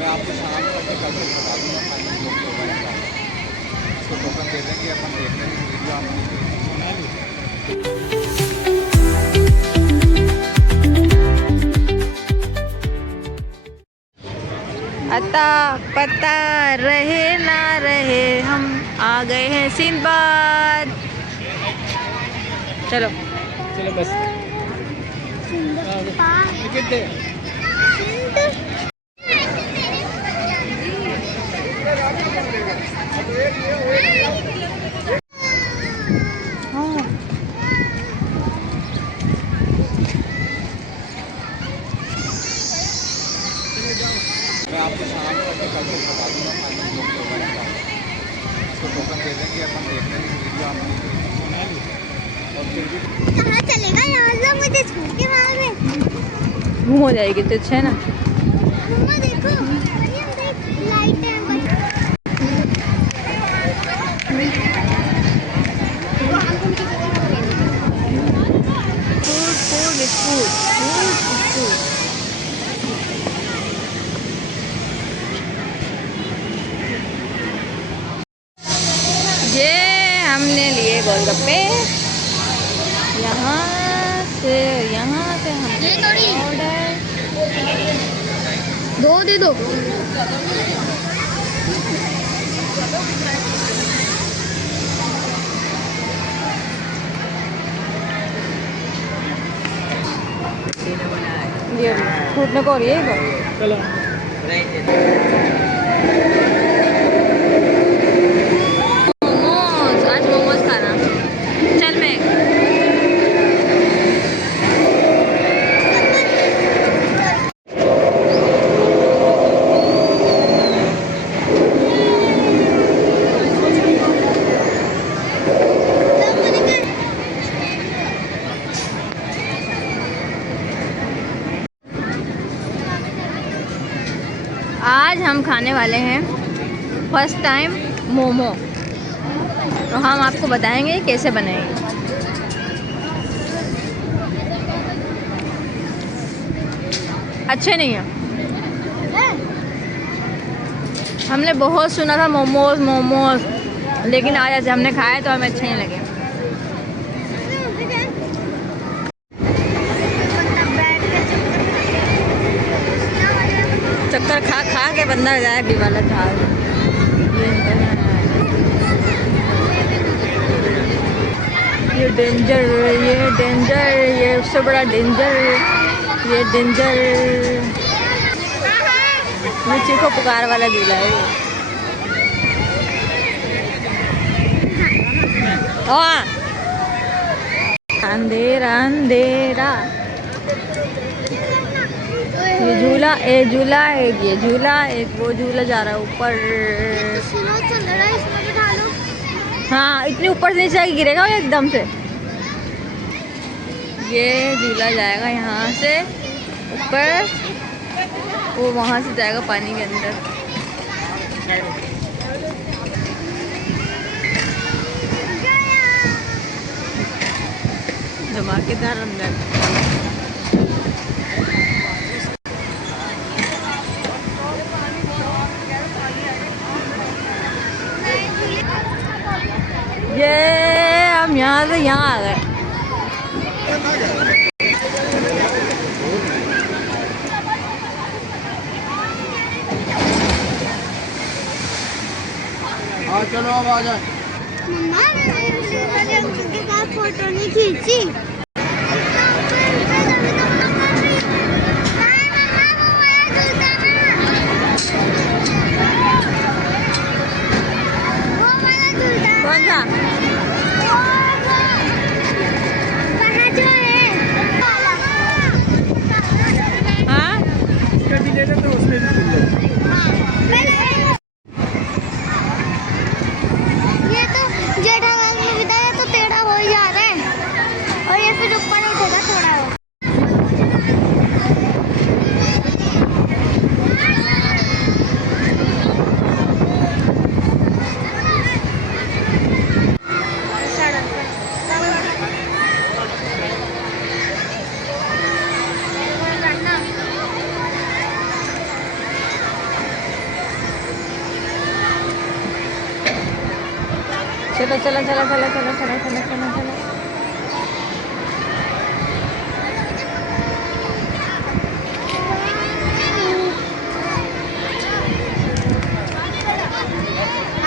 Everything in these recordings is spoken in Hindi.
मैं आपको शाम तक कल तक बता दूँगा फाइनल जो भी होगा इसका। उसको टोकन दे देंगे, अपन देख लेंगे वीडियो आपको। अता पता रहे ना रहे हम आ गए हैं सिंदबाद। चलो चलो बस टिकट दे। मैं आपको शाम तक कल तक बता दूँगा फाइनल जो भी होगा इसका। उसको टोकन दे देंगे, अपन देख लेंगे वीडियो आपको। और फिर भी कहाँ चलेगा यहाँ से मुझे छोड़ के वहाँ पे घूम हो जाएगी तो अच्छा है ना। मम्मा देखो लाइट है ये हमने लिए गोलगप्पे। यहाँ से हमने ये थोड़ी ऑर्डर दो दे दो। ये फूटने को हो रही है ये चलो मोमोज। आज मोमोज खाना। चल मैं आज हम खाने वाले हैं फर्स्ट टाइम मोमो। तो हम आपको बताएंगे कैसे बनाएंगे। अच्छे नहीं है। हमने बहुत सुना था मोमोज मोमोज, लेकिन आज हमने खाया तो हमें अच्छे नहीं लगे। चक्कर खा खा के बंदा जाए दीवाला था। ये डेंजर, ये उससे बड़ा डेंजर, ये डेंजर। ये चीखो पुकार वाला झूला है। हाँ अंधेरा अंधेरा। ये झूला एक ये झूला एक वो झूला जा रहा है ऊपर। चल रहा है इसमें बिठा लो। हाँ इतनी ऊपर से नीचे आके गिरेगा वो एकदम से। ये झूला जाएगा यहाँ से ऊपर, वो वहाँ से जाएगा पानी के अंदर। धमाकेदार अंदर। ये हम यहाँ से यहाँ आ गए। हाँ चलो अब आ जाए। मम्मा मैंने उनके साथ फोटो नहीं खींची। कौन सा? वहाँ जो है हाँ उसका भी ले लो तो उसमें भी ले लो। ये तो जेठालाल में विदा है तो टेढ़ा हो ही जा रहा है। और ये चलो चलो चलो चलो चलो चलो चलो चलो चलो।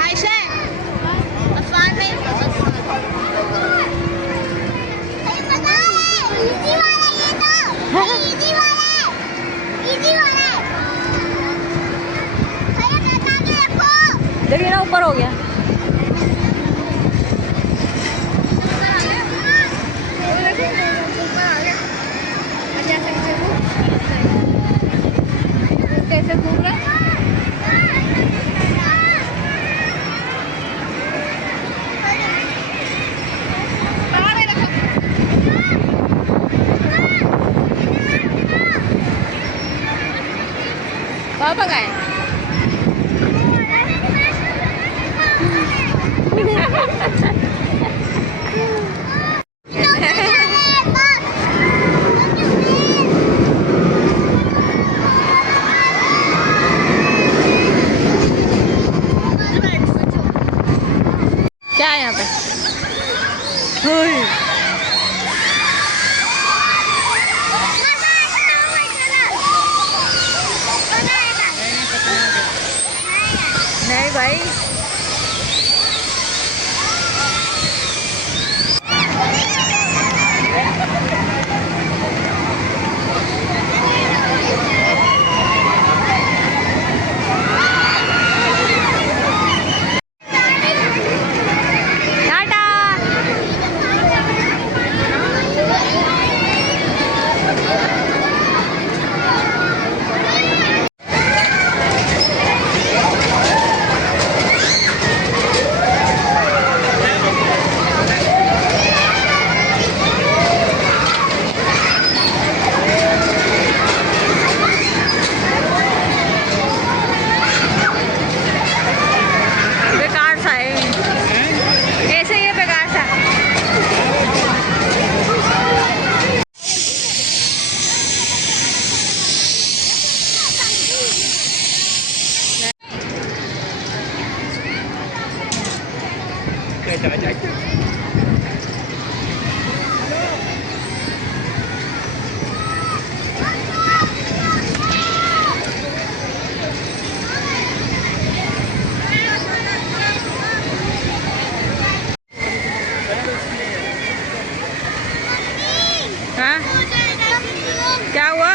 आयशा अफवान में इजी वाला ये तो इजी वाला है भैया बता के रखो। देखिए ना ऊपर हो गया। कैसे घूम रहा है? पापा का है। क्या है यहाँ पे? नहीं भाई, टाटा। बेकार सा है, कैसे ये बेकार सा? हाँ, क्या हुआ?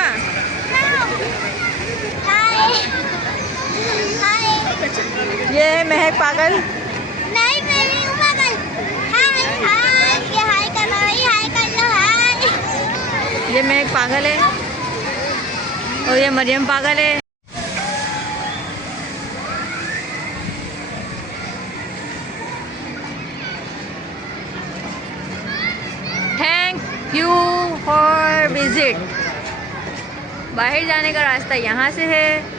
ये है महक पागल। नहीं मैं नहीं हूँ पागल। हाय हाय ये हाय कर रही हाय कर लो हाय। ये महक पागल है और ये मरियम पागल है। Thank you for visit. बाहर जाने का रास्ता यहाँ से है।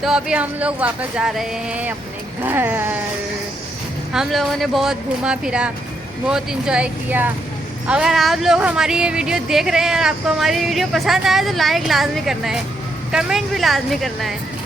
तो अभी हम लोग वापस जा रहे हैं अपने घर। हम लोगों ने बहुत घूमा फिरा, बहुत इंजॉय किया। अगर आप लोग हमारी ये वीडियो देख रहे हैं और आपको हमारी वीडियो पसंद आए तो लाइक लाजमी करना है, कमेंट भी लाजमी करना है।